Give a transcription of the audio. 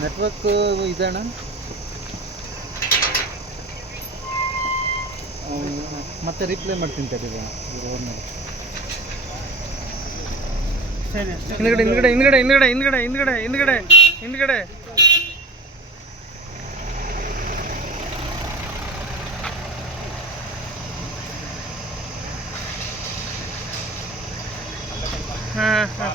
Network ಇದಣ್ಣ ಮತ್ತೆ reply ಮಾಡ್ತೀನಿ ತಡೀರಿ ಹಿಂದ್ಗಡೆ ಹಿಂದ್ಗಡೆ ಹಿಂದ್ಗಡೆ ಹಿಂದ್ಗಡೆ ಹಿಂದ್ಗಡೆ ಹಿಂದ್ಗಡೆ ಹಿಂದ್ಗಡೆ ಹಿಂದ್ಗಡೆ. ಹಾಂ ಹಾಂ.